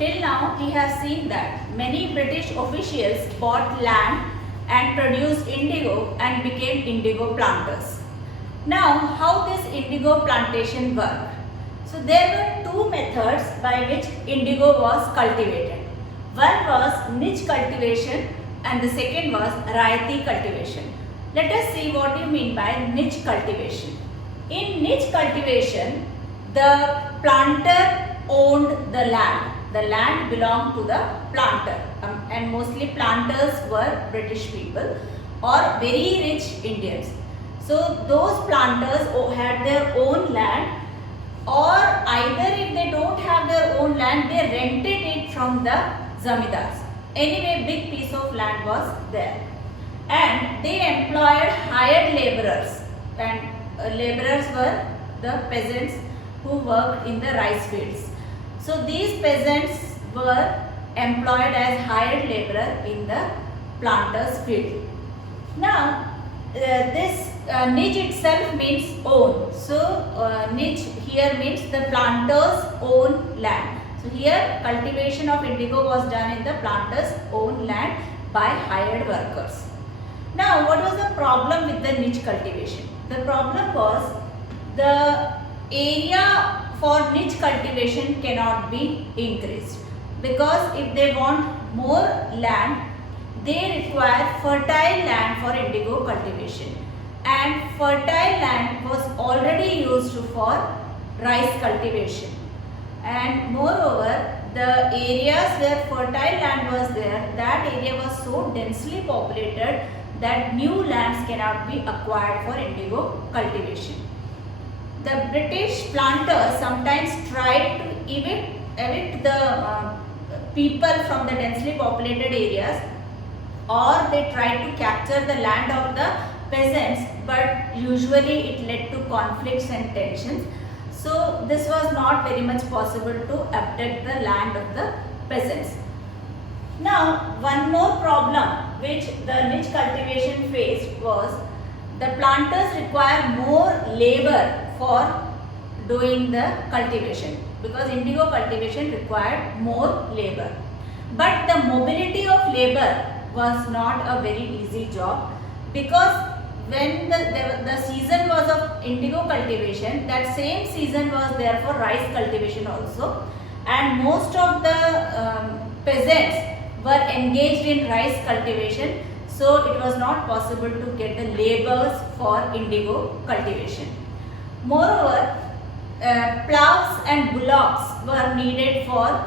till now he has seen that many British officials bought land and produced indigo and became indigo planters. Now, how this indigo plantation worked? So there were two methods by which indigo was cultivated. One was niche cultivation and the second was rayati cultivation. Let us see what you mean by niche cultivation. In niche cultivation, the planter owned the land. The land belonged to the planter, and mostly planters were British people or very rich Indians. So those planters had their own land, or either if they don't have their own land, they rented it from the zamindars. Anyway, big piece of land was there, and they employed hired laborers, and laborers were the peasants who worked in the rice fields. So these peasants were employed as hired laborer in the planter's field. Now this niche itself means own. So niche here means the planter's own land. So here cultivation of indigo was done in the planter's own land by hired workers. Now what was the problem with the niche cultivation? The problem was the area for niche cultivation cannot be increased, because if they want more land, they require fertile land for indigo cultivation, and fertile land was already used for rice cultivation, and moreover the areas where fertile land was there, that area was so densely populated that new lands cannot be acquired for indigo cultivation. The British planters sometimes tried to evict the people from the densely populated areas, or they tried to capture the land of the peasants, but usually it led to conflicts and tensions. So this was not very much possible to abduct the land of the peasants. Now one more problem which the niche cultivation faced was the planters require more labor for doing the cultivation, because indigo cultivation required more labor. But the mobility of labor was not a very easy job, because when the season was of indigo cultivation, that same season was there for rice cultivation also, and most of the peasants were engaged in rice cultivation, so it was not possible to get the laborers for indigo cultivation. Moreover, plows and bullocks were needed for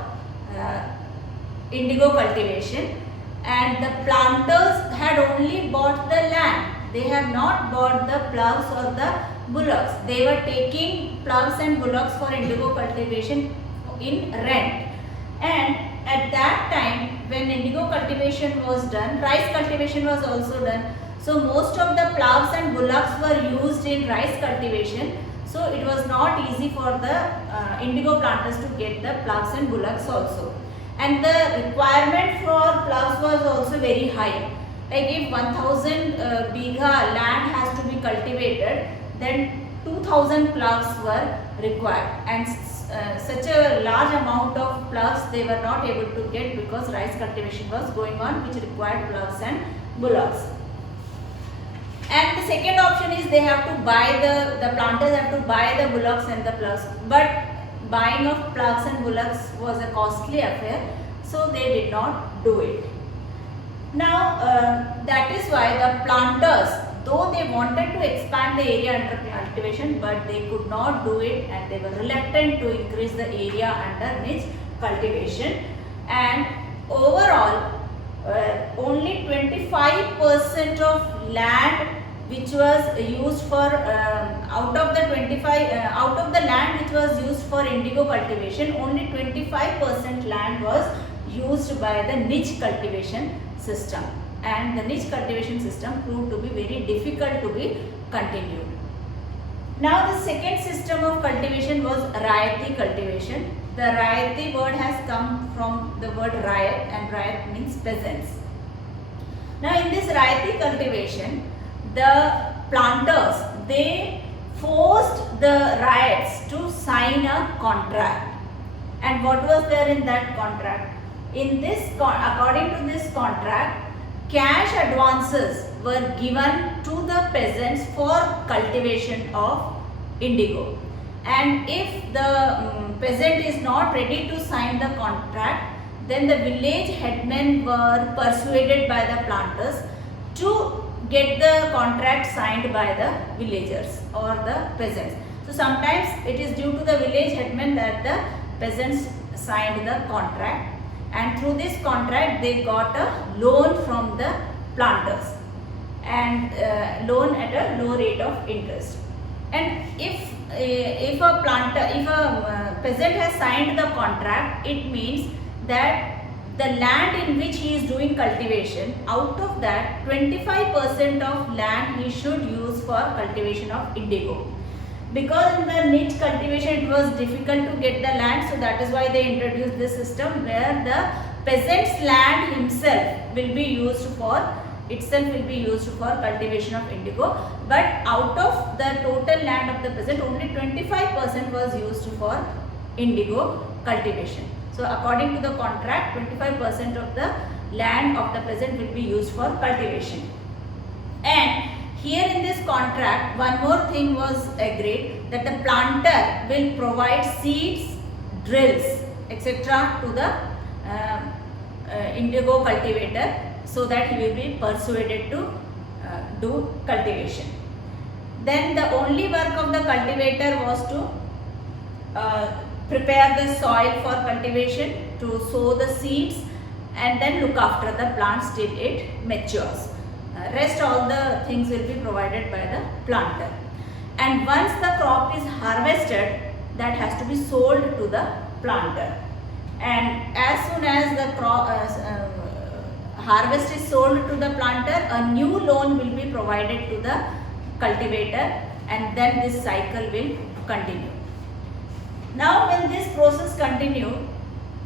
indigo cultivation, and the planters had only bought the land. They have not bought the plows or the bullocks. They were taking plows and bullocks for indigo cultivation in rent. And at that time, when indigo cultivation was done, rice cultivation was also done. So most of the plows and bullocks were used in rice cultivation. So it was not easy for the indigo planters to get the plows and bullocks also. And the requirement for plows was also very high. Like if 1000 bigha land has to be cultivated, then 2000 plows were required. And such a large amount of plows they were not able to get, because rice cultivation was going on, which required plows and bullocks. And the second option is they have to buy the planters have to buy the bullocks and the plows. But buying of plows and bullocks was a costly affair, so they did not do it. Now that is why the planters, though they wanted to expand the area under cultivation, but they could not do it, and they were reluctant to increase the area under niche cultivation. And overall, only 25% of land which was used for out of the land which was used for indigo cultivation, only 25% land was used by the niche cultivation system, and the niche cultivation system proved to be very difficult to be continued. Now the second system of cultivation was rayati cultivation. The rayati word has come from the word rayat, and rayat means peasants. Now in this rayati cultivation, the planters, they forced the ryots to sign a contract, And what was there in that contract? In this, according to this contract, cash advances were given to the peasants for cultivation of indigo. And if the peasant is not ready to sign the contract, then the village headmen were persuaded by the planters to get the contract signed by the villagers or the peasants. So sometimes it is due to the village headman that the peasants signed the contract, and through this contract they got a loan from the planters, and loan at a low rate of interest. And if a peasant has signed the contract, it means that the land in which he is doing cultivation, out of that 25% of land he should use for cultivation of indigo. Because in the niche cultivation it was difficult to get the land, so that is why they introduced this system where the peasant's land will be used for cultivation of indigo. But out of the total land of the peasant, only 25% was used for indigo cultivation. So according to the contract, 25% of the land of the peasant will be used for cultivation. And here in this contract, one more thing was agreed, that the planter will provide seeds, drills, etc. to the indigo cultivator, so that he will be persuaded to do cultivation. Then the only work of the cultivator was to prepare the soil for cultivation, to sow the seeds, and then look after the plants till it matures. Rest all the things will be provided by the planter. And once the crop is harvested, that has to be sold to the planter. And as soon as the crop harvest is sold to the planter, a new loan will be provided to the cultivator, and then this cycle will continue. Now when this process continued,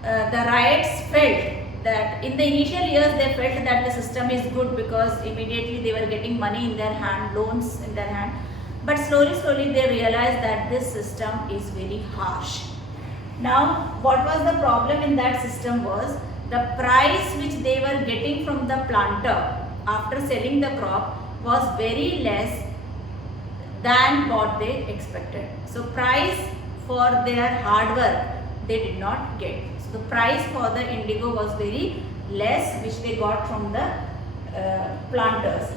the riots felt that in the initial years they felt that the system is good because immediately they were getting money in their hand, loans in their hand. But slowly they realized that this system is very harsh. Now what was the problem in that system was the price which they were getting from the planter after selling the crop was very less than what they expected. So price for their hard work they did not get. So the price for the indigo was very less which they got from the planters.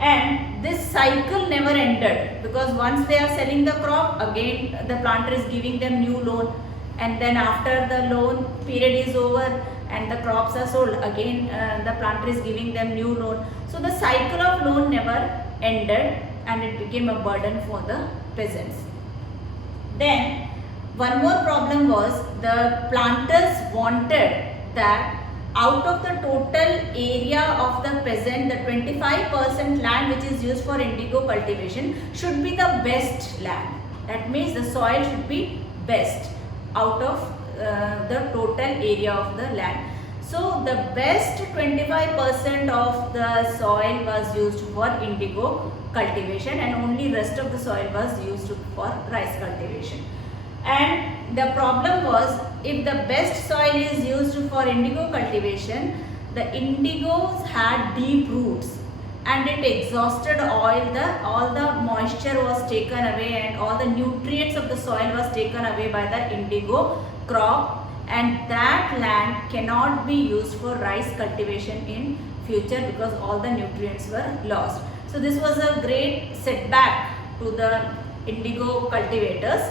And this cycle never ended, because once they are selling the crop, again the planter is giving them new loan, and then after the loan period is over and the crops are sold, again the planter is giving them new loan. So the cycle of loan never ended, and it became a burden for the peasants. Then one more problem was the planters wanted that out of the total area of the peasant, the 25% land which is used for indigo cultivation should be the best land. That means the soil should be best out of the total area of the land. So the best 25% of the soil was used for indigo cultivation, and only rest of the soil was used for rice cultivation. And the problem was, if the best soil is used for indigo cultivation, the indigos had deep roots and it exhausted all the moisture was taken away, and all the nutrients of the soil was taken away by the indigo crop, and that land cannot be used for rice cultivation in future because all the nutrients were lost. So this was a great setback to the indigo cultivators,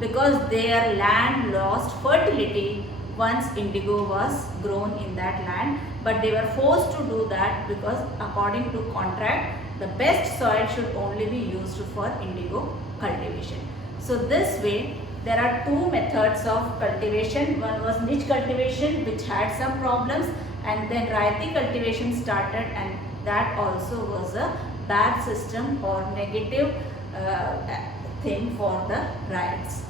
because their land lost fertility once indigo was grown in that land. But they were forced to do that because according to contract, the best soil should only be used for indigo cultivation. So this way there are two methods of cultivation. One was niche cultivation, which had some problems, and then rayati cultivation started, and that also was a bad system or negative thing for the riots.